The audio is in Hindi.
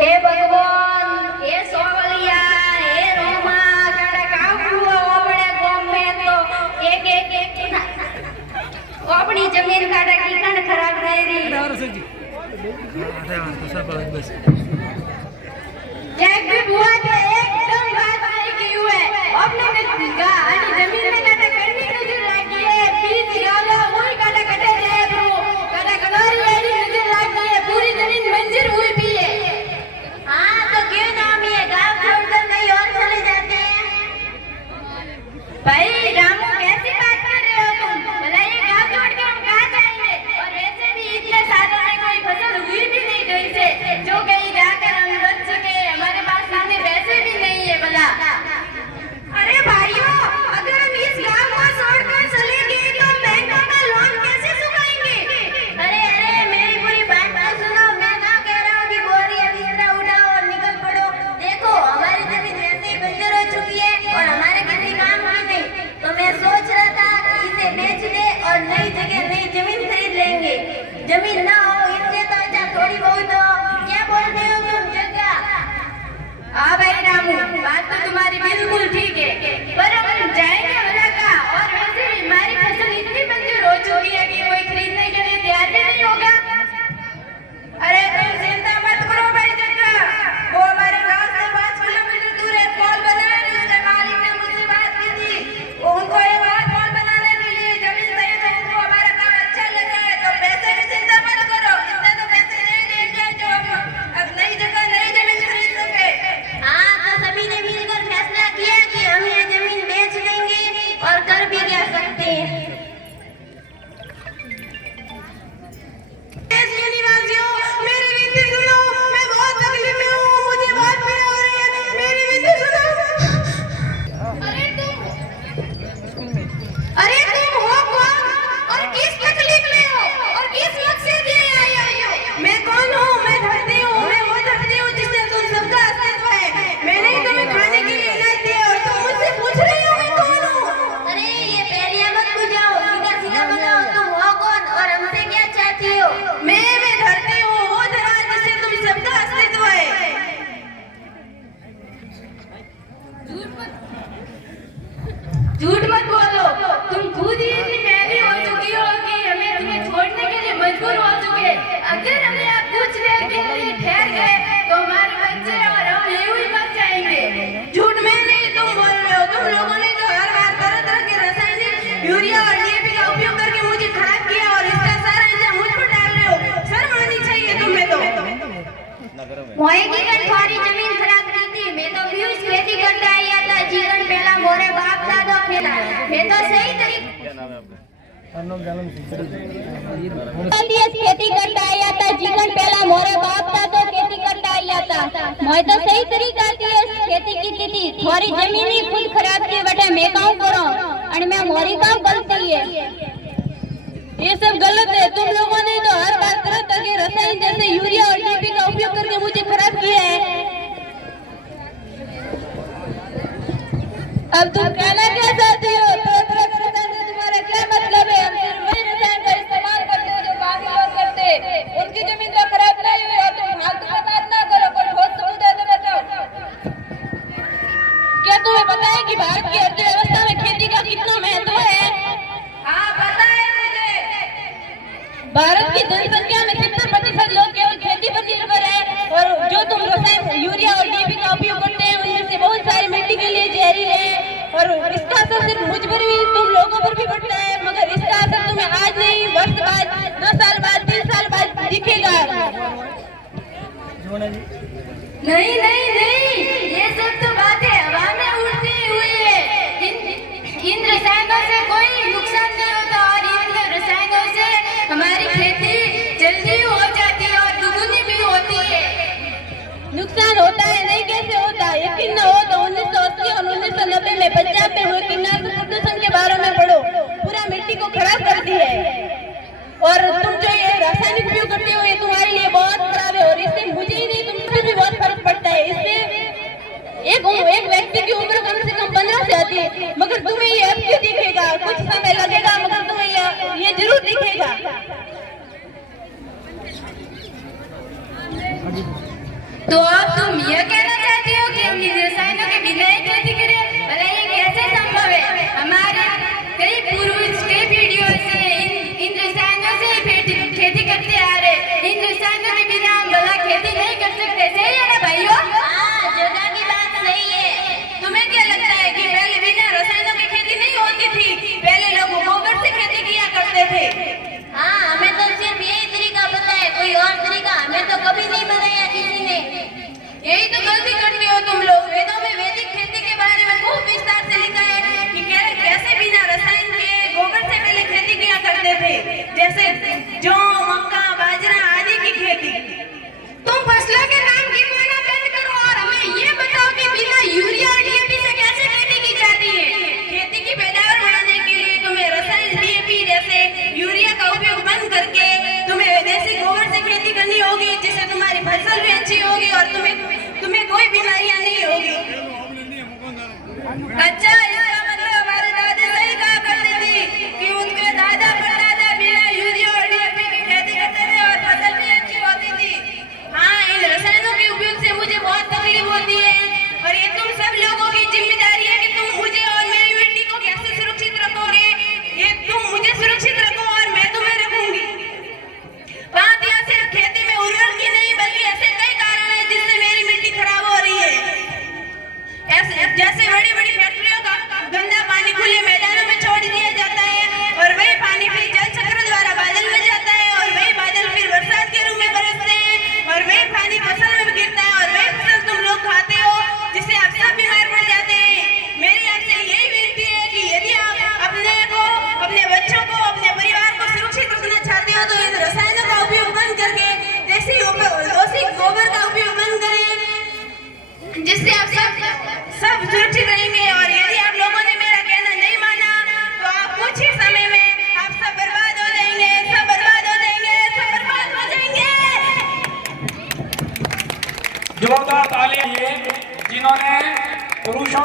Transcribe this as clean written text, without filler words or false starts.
हे भगवान, हे सोवलिया, हे रोमा, काड़ा काबू अपने गांव में तो एक अपनी जमीन काड़ा किकन खराब रह रही। एक भी बुआ के एकदम बात नहीं की हुए अपने में गाड़ी जमीन में काटा करनी नजर लगी है बीच गाला वही काटा कटे जाए ब्रो काटा कनारी वाली नजर लगी है पूरी जमीन मंजूर हुई भी है। हां तो क्यों नाम ये गांव छोड़कर कहीं और चले जाते हैं? भाई रामू कैसी बात कर रहे हो तुम? भला ये गांव छोड़ के हम कहां जाएंगे? और वैसे भी इतने सालों में कोई फसल हुई भी नहीं कहीं से जो कहीं जाकर हम बच सके। हमारे पास इतने पैसे भी नहीं है भला। अरे भाइयों, अगर हम इस गांव को छोड़कर चलेंगे तो बैंकों का लोन कैसे चुकाएंगे? अरे मेरी पूरी बात तो सुनो। मैं ना कह रहा हूँ कि बोरी बिस्तरा उठाओ और निकल पड़ो। देखो हमारी जमीन वैसे ही बंजर हो चुकी है और हमारे किसी काम की नहीं। तो मैं सोच रहा था कि इसे बेच दे और नई जगह नई जमीन खरीद लेंगे। जमीन ना हो इससे तो अच्छा थोड़ी बहुत हो। क्या बोलते हो तुम जग्गा? हाँ भाई रामू, बात तो तुम्हारी बिल्कुल ठीक है, पर हम जाएंगे भला का? और वैसे भी हमारी फसल इतनी मंजूर हो चुकी है कि कोई खरीदने के लिए तैयार भी नहीं होगा। अरे तुम चिंता मत करो भाई जग्गा, वो हमारे गांव से 5 किलोमीटर दूर है पुल बना है। उसके मालिक ने मुझसे बात की थी, उनको एक और पुल बनाने के लिए जमीन चाहिए तो उनको हमारा काम अच्छा लगा है। तो पैसे की चिंता मत करो, इतने तो पैसे नहीं देंगे जो अब नई जगह नई जमीन खरीद सके। हाँ तो सभी ने मिलकर फैसला किया कि हम ये जमीन बेच देंगे और कर भी क्या सकते हैं। निवासियों मेरी विनती सुनो, मैं बहुत तकलीफ में हूँ, मुझे बहुत पीड़ा हो रही है, मेरी विनती सुनो। अरे तुम हो कौन और किस तकलीफ में हो और किस मकसद से आई हो? मैं कौन हूँ? मैं धरती हूँ, मैं वो धरती हूँ जिससे तुम सबका अस्तित्व है। मैंने ही तुम्हें खाने के लिए अनाज दिया और तुम मुझसे पूछ रही हो मैं कौन हूँ? अरे ये पहले मत बुझाओ, सीधा सीधा बताओ तुम हो कौन और हमसे क्या चाहती हो? मैं धरती हूँ, वो धरा जिससे तुम सबका अस्तित्व है। झूठ मत बोलो, तुम खुद ही इतनी महंगी हो चुकी हो कि हमें तुम्हें छोड़ने के लिए मजबूर हो चुके। अगर हमें आप कुछ देर के लिए ठहर गए तो हमारे बच्चे और हम यूं ही मर जाएंगे। झूठ में नहीं तुम बोल रहे हो। तुम लोगों ने तो हर बार तरह तरह के रासायनिक यूरिया और डीएपी का उपयोग करके मुझे खराब किया और इसका सारा इल्जाम मुझ पर डाल रहे हो। शर्म आनी चाहिए तुम्हें तो। मोए की तुम्हारी जमीन खराब की थी, मैं तो व्यूज खेती करता आया था जीवन पहला मोरे बाप दादा खेला। मैं तो सही तरीके खेती करता आया था जीवन पहला मोरे बाप दादा खेती करता आया था। मैं तो सही तरीका से खेती की थी, थोड़ी जमीन ही खुद खराब की बटे मैं काम करो और मैं मोरी काम गलती है। ये सब गलत है। तुम लोगों ने तो हर बार तरह तरह के रसायन जैसे यूरिया और डीएपी का उपयोग करके मुझे खराब किया है। अब तुम कहना क्या चाहती हो? तरह तरह के रसायन से तुम्हारा क्या मतलब है? हम सिर्फ वही रसायन का इस्तेमाल करते हैं जो बाकी लोग करते हैं। उनकी जमीन तो खराब नहीं हुई और तुम फालतू में बात ना करो। कोई ठोस सबूत है तो बताओ। क्या तुम्हें पता है कि भारत की अर्थव्यवस्था में खेती का कितना महत्व है? हाँ पता है मुझे। भारत की जनसंख्या में 70% लोग केवल खेती पर निर्भर है और जो तुम रसायन यूरिया और डीएपी का उपयोग करते हैं उनमें से बहुत सारी मिट्टी के लिए जहरीले हैं और इसका असर सिर्फ मुझ पर भी तुम लोगों पर भी पड़ता है। मगर इसका असर तुम्हें आज नहीं, वर्ष बाद, 2 साल बाद, 3 साल बाद दिखेगा। नहीं नहीं नहीं, ये सब तो बातें हवा में उड़ती हुई है। इन रसायनों से कोई नुकसान नहीं होता और इन रसायनों से हमारी खेती जल्दी हो जाती है और दुगुनी भी होती है। नुकसान होता है नहीं कैसे होता? यकीन न हो तो 1980 और 1990 में पंजाब में हुए कीटनाशक प्रदूषण के बारे में पढ़ो। पूरा मिट्टी को खराब कर दी है और तुम जो ये रासायनिक उपयोग करते हो ये तुम्हारे लिए बहुत खराब है और इससे मुझे ही नहीं तुमसे भी बहुत फर्क पड़ता है। इससे एक व्यक्ति की उम्र कम से कम 15 से आती है मगर तुम्हें ये अब क्यों दिखेगा? कुछ समय लगेगा मगर तुम्हें ये जरूर दिखेगा। तो अब तुम यह कहना चाहती हो कि हम इन रसायनों के बिना ही खेती करें? भला ये कैसे संभव है? हमारे कई पूर्वज कई पीढ़ियों से इन रसायनों से ही खेती करते आ रहे। इन रसायनों के बिना हम भला खेती नहीं कर सकते, सही है ना भाइयों? हाँ, जोधा की बात सही है। तुम्हें क्या लगता है कि पहले बिना रसायनों की खेती नहीं होती थी? पहले लोग गोबर से खेती किया करते थे। हाँ, हमें तो सिर्फ यही तरीका पता है, कोई और तरीका हमें तो कभी नहीं बताया किसी ने। यही तो गलती करते हो तुम लोग। वेदों में वैदिक खेती के बारे में खूब विस्तार से लिखा है कि कैसे बिना रसायन के गोबर से पहले खेती किया करते थे, जैसे जौ, मक्का, बाजरा आदि की खेती। तुम फसलों के नाम गिनवाना बंद करो और हमें ये बताओ कि बिना यूरिया और डीएपी से कैसे खेती की जाती है? खेती की पैदावार बढ़ाने के लिए तुम्हें रसायन डीएपी जैसे यूरिया का उपयोग बंद करके तुम्हें देसी गोबर से खेती करनी होगी, जिससे तुम्हारी फसल भी अच्छी होगी और तुम्हें कोई बीमारियां नहीं होगी। अच्छा, इसका मतलब हमारे दादा सही कहा करते थे कि उनके दादा परदादा बिना यूरिया और डीएपी की खेती करते थे और फसल भी अच्छी होती थी। हाँ, इन रसायनों के उपयोग से मुझे बहुत तकलीफ होती है और ये तुम सब लोगों की जिम्मेदारी है कि तुम मुझे और मेरी बेटी को कैसे सुरक्षित रखोगे। ये तुम मुझे सुरक्षित रखो और मैं तुम्हें रखूंगी। बात यह सिर्फ खेती में उर्वरक की नहीं, बल्कि ऐसे कई कारण हैं जिससे मेरी मिट्टी खराब हो रही है। जैसे बड़ी बड़ी फैक्ट्रियों का गंदा पानी खुले मैदानों में छोड़ दिया जाता है और वही पानी फिर जल चक्र द्वारा बादल में जाता है और वही बादल फिर बरसात के रूप में बरसते हैं और वही पानी फसल में गिरता है और वही फसल तुम लोग खाते हो, जिससे आप सब बीमार पड़ जाते हैं। मेरी आपसे यही विनती है कि यदि आप अपने को, अपने बच्चों को, अपने परिवार को सुरक्षित रखना चाहते हो तो इन रसायनों का उपयोग बंद करके देसी गोबर का उपयोग बंद करें, जिससे आप सब सुरक्षित रहेंगे। और यदि आप लोगों ने मेरा कहना नहीं माना तो आप कुछ ही समय में आप सब बर्बाद हो जाएंगे, सब बर्बाद हो जाएंगे, सब बर्बाद हो जाएंगे। जोरदार ताली जिन्होंने पुरुषों